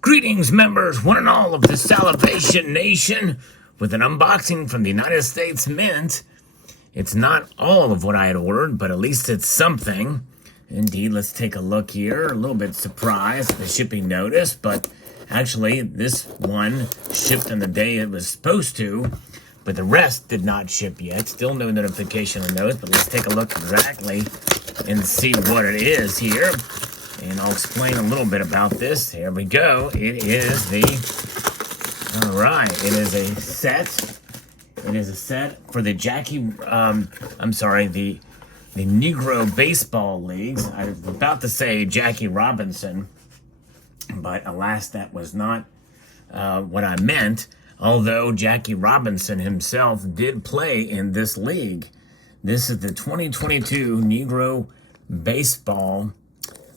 Greetings, members, one and all of the Salivation Nation, with an unboxing from the United States Mint. It's not all of what I had ordered, but at least it's something. Indeed, let's take a look here. A little bit surprised at the shipping notice, but actually this one shipped on the day it was supposed to, but the rest did not ship yet. Still no notification on those, but let's take a look exactly and see what it is here. And I'll explain a little bit about this. Here we go. It is all right, it is a set. It is a set for the the Negro Baseball Leagues. I was about to say Jackie Robinson, but alas, that was not what I meant. Although Jackie Robinson himself did play in this league. This is the 2022 Negro Baseball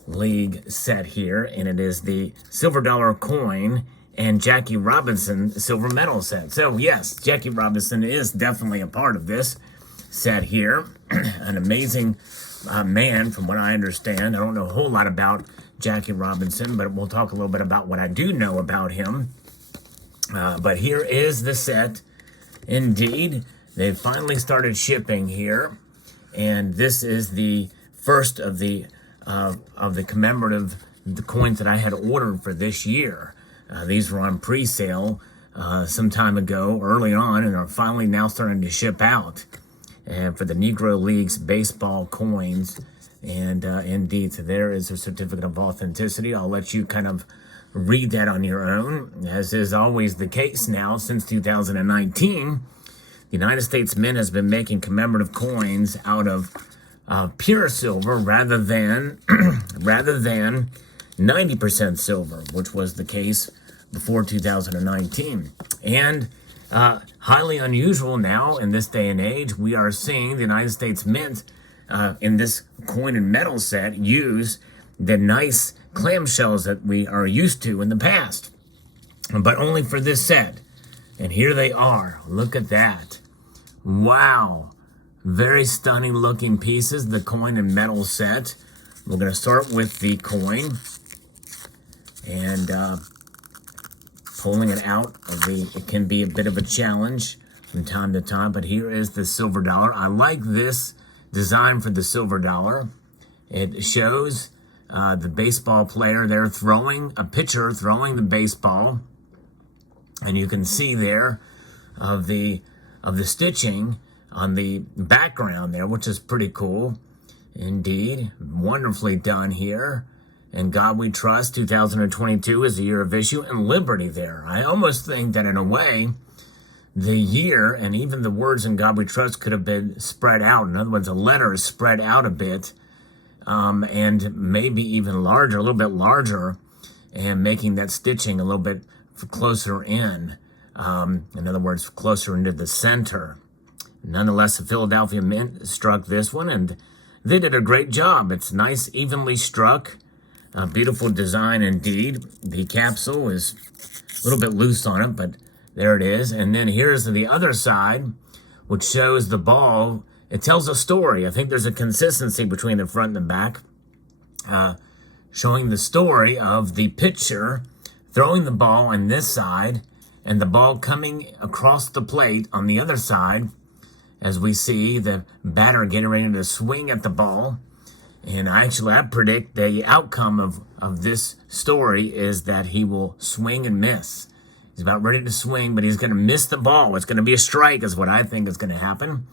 League set here, and it is the silver dollar coin and Jackie Robinson silver medal set. So yes, Jackie Robinson is definitely a part of this set here. An amazing man, from what I understand. I don't know a whole lot about Jackie Robinson, but we'll talk a little bit about what I do know about him. But here is the set. Indeed, they finally started shipping here, and this is the first of the commemorative coins that I had ordered for this year. These were on pre-sale some time ago, early on, and are finally now starting to ship out. And for the Negro Leagues baseball coins, and indeed, so there is a certificate of authenticity. I'll let you kind of read that on your own, as is always the case now since 2019. The United States Mint has been making commemorative coins out of pure silver rather than 90% silver, which was the case before 2019. And highly unusual now in this day and age, we are seeing the United States Mint in this coin and metal set use the nice clamshells that we are used to in the past, but only for this set. And here they are. Look at that. Wow. Very stunning looking pieces, the coin and metal set. We're going to start with the coin and pulling it out of it can be a bit of a challenge from time to time, but here is the silver dollar. I like this design for the silver dollar. It shows the baseball player there throwing a pitcher, throwing the baseball, and you can see there of the stitching on the background there, which is pretty cool indeed. Wonderfully done here. And God We Trust 2022 is the year of issue, and Liberty there. I almost think that in a way, the year and even the words in God We Trust could have been spread out. In other words, the letters spread out a bit, and maybe even larger, a little bit larger, and making that stitching a little bit closer in. In other words, closer into the center. Nonetheless, the Philadelphia Mint struck this one, and they did a great job. It's nice, evenly struck. Beautiful design indeed. The capsule is a little bit loose on it, but there it is. And then here's the other side, which shows the ball. It tells a story. I think there's a consistency between the front and the back, showing the story of the pitcher throwing the ball on this side and the ball coming across the plate on the other side, as we see the batter getting ready to swing at the ball. And I predict the outcome of this story is that he will swing and miss. He's about ready to swing, but he's going to miss the ball. It's going to be a strike is what I think is going to happen.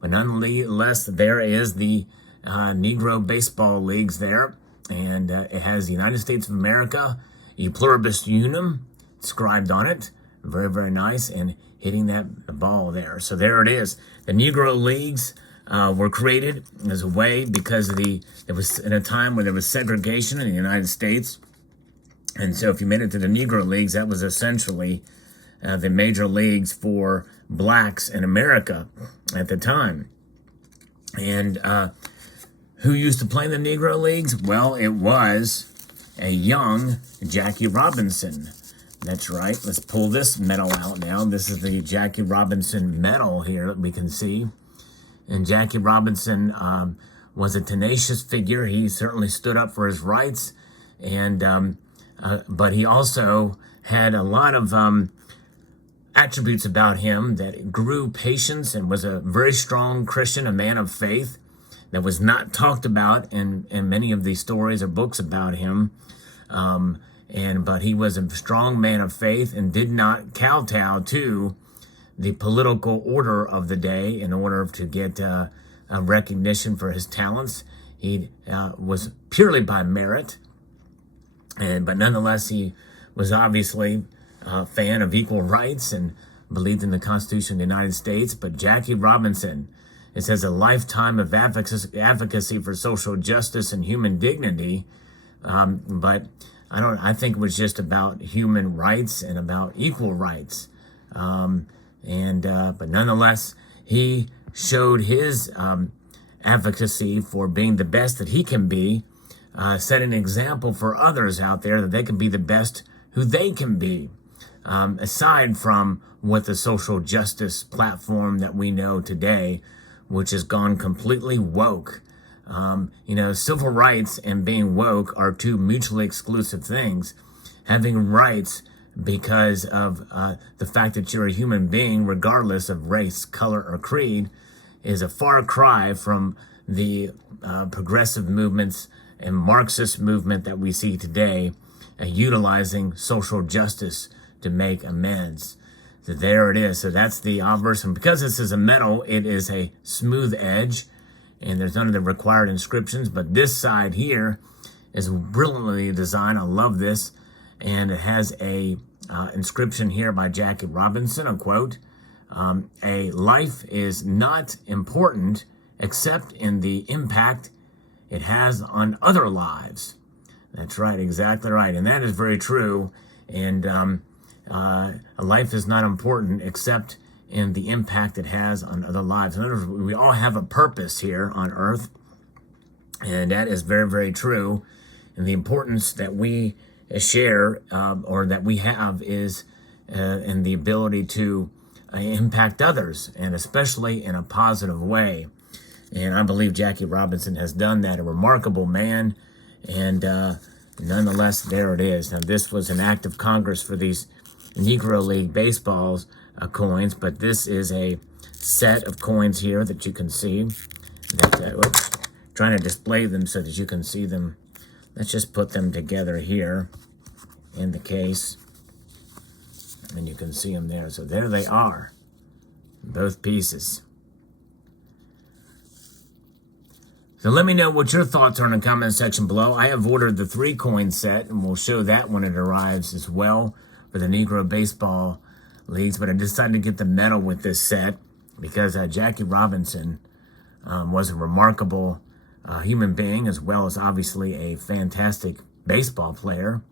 But nonetheless, there is the Negro Baseball Leagues there. And it has the United States of America, E Pluribus Unum, inscribed on it. Very, very nice. And hitting the ball there. So there it is. The Negro Leagues were created as a way because it was in a time where there was segregation in the United States. And so if you made it to the Negro Leagues, that was essentially the major leagues for blacks in America at the time. And who used to play in the Negro Leagues? Well, it was a young Jackie Robinson. That's right. Let's pull this medal out now. This is the Jackie Robinson medal here that we can see. And Jackie Robinson was a tenacious figure. He certainly stood up for his rights, and but he also had a lot of attributes about him that grew patience, and was a very strong Christian, a man of faith that was not talked about in many of these stories or books about him. But he was a strong man of faith and did not kowtow to the political order of the day in order to get a recognition for his talents. He was purely by merit, but nonetheless, he was obviously a fan of equal rights and believed in the Constitution of the United States. But Jackie Robinson, it says a lifetime of advocacy for social justice and human dignity, but I think it was just about human rights and about equal rights. But nonetheless, he showed his advocacy for being the best that he can be, set an example for others out there that they can be the best who they can be. Aside from what the social justice platform that we know today, which has gone completely woke. Civil rights and being woke are two mutually exclusive things. Having rights because of the fact that you're a human being, regardless of race, color, or creed, is a far cry from the progressive movements and Marxist movement that we see today, utilizing social justice to make amends. So there it is. So that's the obverse. And because this is a medal, it is a smooth edge, and there's none of the required inscriptions. But this side here is brilliantly designed. I love this. And it has a inscription here by Jackie Robinson, a quote, "A life is not important except in the impact it has on other lives." That's right, exactly right. And that is very true. And a life is not important except in the impact it has on other lives. In other words, we all have a purpose here on earth, and that is very, very true. And the importance that we share or that we have is in the ability to impact others, and especially in a positive way. And I believe Jackie Robinson has done that, a remarkable man. And nonetheless, there it is. Now, this was an act of Congress for these Negro League baseballs coins, but this is a set of coins here that you can see. Trying to display them so that you can see them. Let's just put them together here in the case, and you can see them there. So there they are, both pieces. So let me know what your thoughts are in the comment section below. I have ordered the 3-coin set, and we'll show that when it arrives as well for the Negro baseball leagues. But I decided to get the medal with this set because Jackie Robinson was a remarkable human being, as well as obviously a fantastic baseball player.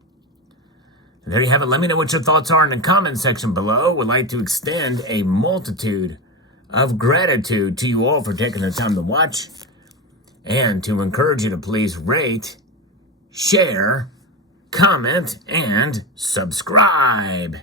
And there you have it. Let me know what your thoughts are in the comment section below. Would like to extend a multitude of gratitude to you all for taking the time to watch, and to encourage you to please rate, share, comment, and subscribe.